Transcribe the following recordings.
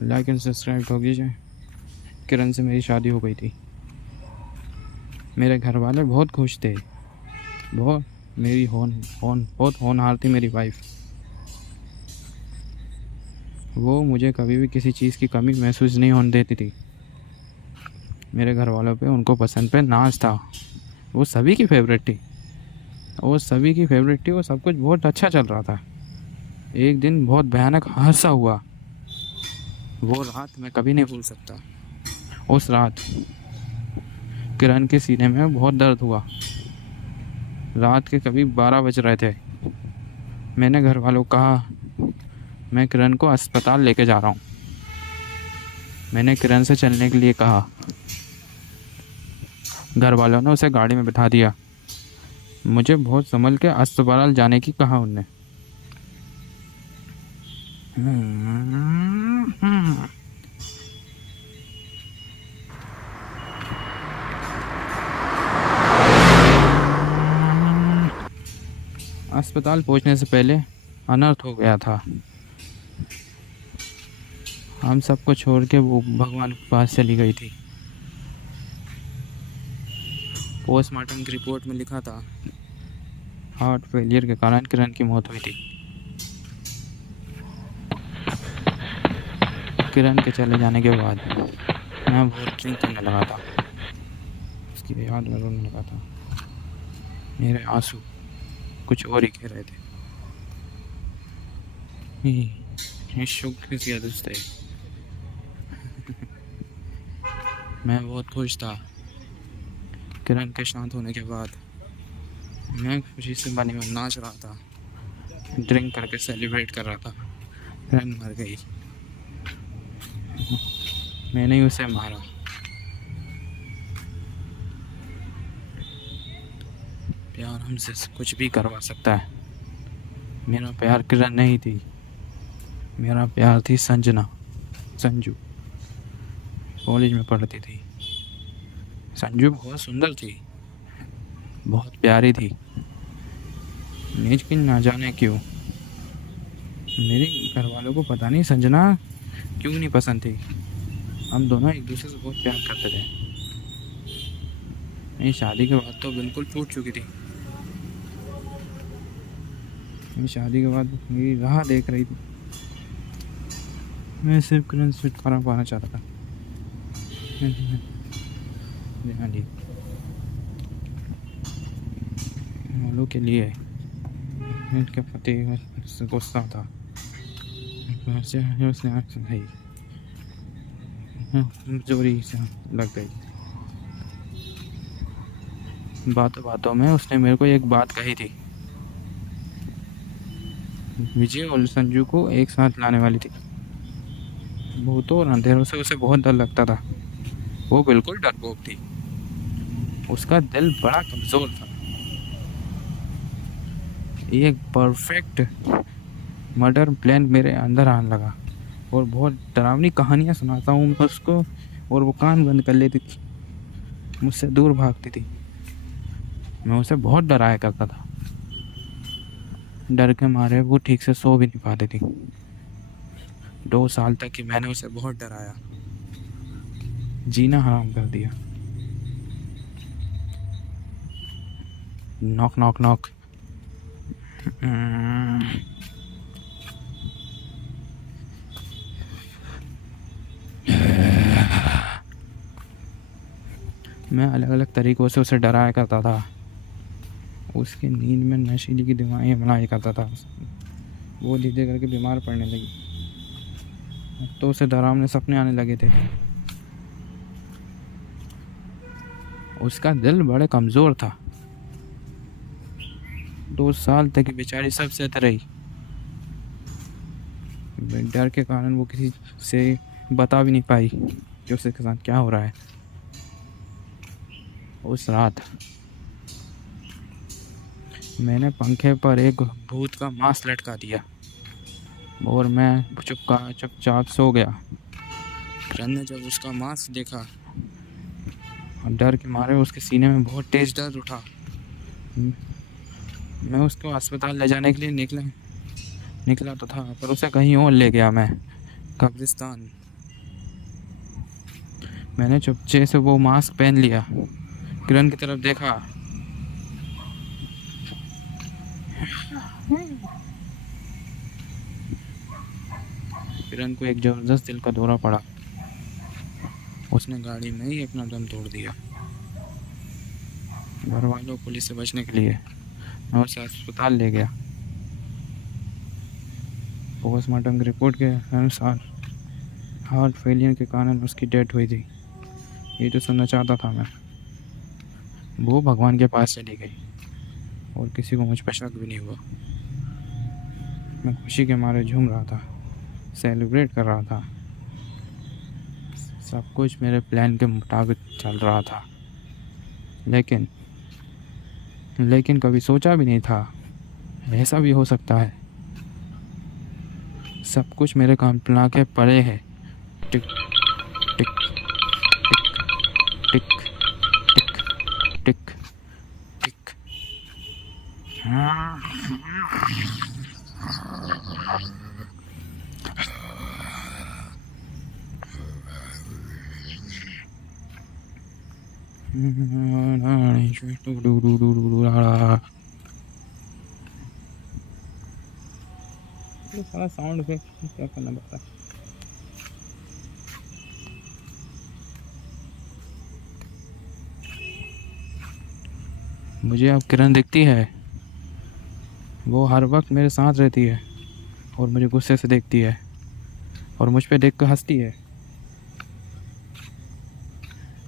Like and subscribe कर दीजिए। किरण से मेरी शादी हो गई थी। मेरे घर वाले बहुत खुश थे। बहुत मेरी बहुत होनहार थी मेरी वाइफ। वो मुझे कभी भी किसी चीज़ की कमी महसूस नहीं होने देती थी। मेरे घर वालों पे उनको पसंद पे नाज था। वो सभी की फेवरेट थी। वो सब कुछ बहुत अच्छा चल रहा था। एक दिन बहुत भयानक हादसा हुआ। वो रात मैं कभी नहीं भूल सकता। उस रात किरण के सीने में बहुत दर्द हुआ। रात के करीब 12 बज रहे थे। मैंने घर वालों को कहा मैं किरण को अस्पताल लेके जा रहा हूँ। मैंने किरण से चलने के लिए कहा। घर वालों ने उसे गाड़ी में बिठा दिया। मुझे बहुत संभल के अस्पताल जाने की कहा उनने। अस्पताल पहुंचने से पहले अनर्थ हो गया था। हम सबको छोड़ के वो भगवान के पास चली गई थी। पोस्टमार्टम की रिपोर्ट में लिखा था हार्ट फेलियर के कारण किरण की मौत हुई थी। किरण के चले जाने के बाद मैं बहुत ड्रिंक करने लगा था। उसकी याद में रोने लगा था। मेरे आंसू कुछ और ही कह रहे थे। मैं बहुत खुश था। किरण के शांत होने के बाद मैं खुशी से बनी में नाच रहा था। ड्रिंक करके सेलिब्रेट कर रहा था। किरण मर गई। मैंने ही उसे मारा। प्यार हमसे कुछ भी करवा सकता है। मेरा प्यार किरण नहीं थी। मेरा प्यार थी संजू। कॉलेज में पढ़ती थी। संजू बहुत सुंदर थी, बहुत प्यारी थी, लेकिन ना जाने क्यों मेरे घर वालों को पता नहीं संजना क्यों नहीं पसंद थी। हम दोनों एक दूसरे से बहुत प्यार करते थे। मेरी शादी के बाद तो बिल्कुल टूट चुकी थी। मेरी शादी के बाद मेरी राह देख रही थी। मैं सिर्फ किरण से छुटकारा पाना चाहता था। वालों के लिए इनके पति से गुस्सा था। उसने आँख सुनाई, जोरी से लग गई। बातों बातों में उसने मेरे को एक बात कही थी। विजय और संजू को एक साथ लाने वाली थी। भूतों और अंधेरों से उसे बहुत डर लगता था। वो बिल्कुल डरपोक थी। उसका दिल बड़ा कमजोर था। एक परफेक्ट मर्डर प्लान मेरे अंदर आने लगा और बहुत डरावनी कहानियां सुनाता हूँ मैं उसको, और वो कान बंद कर लेती थी, मुझसे दूर भागती थी। मैं उसे बहुत डराया करता था। डर के मारे वो ठीक से सो भी नहीं पाती थी। 2 साल तक कि मैंने उसे बहुत डराया, जीना हराम कर दिया। Knock knock knock. मैं अलग अलग तरीक़ों से उसे डराया करता था। उसकी नींद में नशीली की दवाएं बनाया करता था। वो धीरे करके बीमार पड़ने लगी तो उसे डरावने सपने आने लगे थे। उसका दिल बड़े कमज़ोर था। 2 साल तक बेचारी सब सहते रही। डर के कारण वो किसी से बता भी नहीं पाई कि उसके साथ क्या हो रहा है। उस रात मैंने पंखे पर एक भूत का मांस लटका दिया और मैं चुपचाप सो गया। किरण ने जब उसका मांस देखा, डर के मारे उसके सीने में बहुत तेज दर्द उठा। मैं उसको अस्पताल ले जाने के लिए निकला तो था, पर उसे कहीं और ले गया मैं, कब्रिस्तान। मैंने चुपचे से वो मास्क पहन लिया, किरण की तरफ देखा। किरण को एक ज़बरदस्त दिल का दौरा पड़ा। उसने गाड़ी में ही अपना दम तोड़ दिया। घर वालों पुलिस से बचने के लिए मैं उसे अस्पताल ले गया। पोस्टमार्टम की रिपोर्ट के अनुसार हार्ट फेलियर के कारण उसकी डेथ हुई थी। ये तो सुनना चाहता था मैं। वो भगवान के पास चली गई और किसी को मुझ पर शक भी नहीं हुआ। मैं खुशी के मारे झूम रहा था, सेलिब्रेट कर रहा था। सब कुछ मेरे प्लान के मुताबिक चल रहा था। लेकिन कभी सोचा भी नहीं था ऐसा भी हो सकता है। सब कुछ मेरे कल्पना के परे है। टिक टिक टिक टिक टिक टिक। सारा साउंड इफेक्ट क्या करना पड़ता है। मुझे अब किरण दिखती है। वो हर वक्त मेरे साथ रहती है और मुझे गुस्से से देखती है और मुझ पे देख कर हंसती है।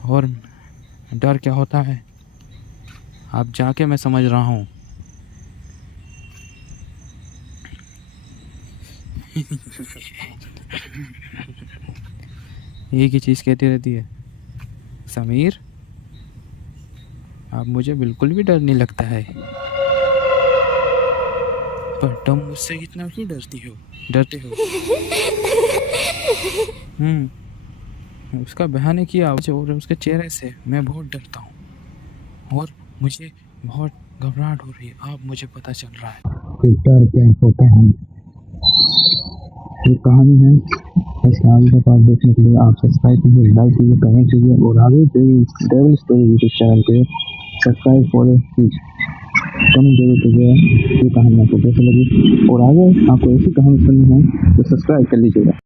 और डर क्या होता है अब जाके मैं समझ रहा हूँ। एक ही चीज़ कहती रहती है, समीर अब मुझे बिल्कुल भी डर नहीं लगता है। पर तुम मुझसे इतना क्यों डरते हो? उसका बहाने की आवाज़ और उसके चेहरे से मैं बहुत डरता हूँ और मुझे बहुत घबराहट हो रही है। अब मुझे पता चल रहा है डर क्या होता है। ये कहानी है। इस कहानी का पार्ट देखने के लिए आप सब्सक्राइब कीजिए, लाइक कीजिए, कमेंट कीजिए और आगे डेविल स्टोरी यूट्यूब चैनल पे सब्सक्राइब फॉलो कीजिए। कमेंट जरूर कीजिएगा ये कहानी आपको कैसी लगी और आगे आपको ऐसी कहानी सुननी है तो सब्सक्राइब कर लीजिएगा।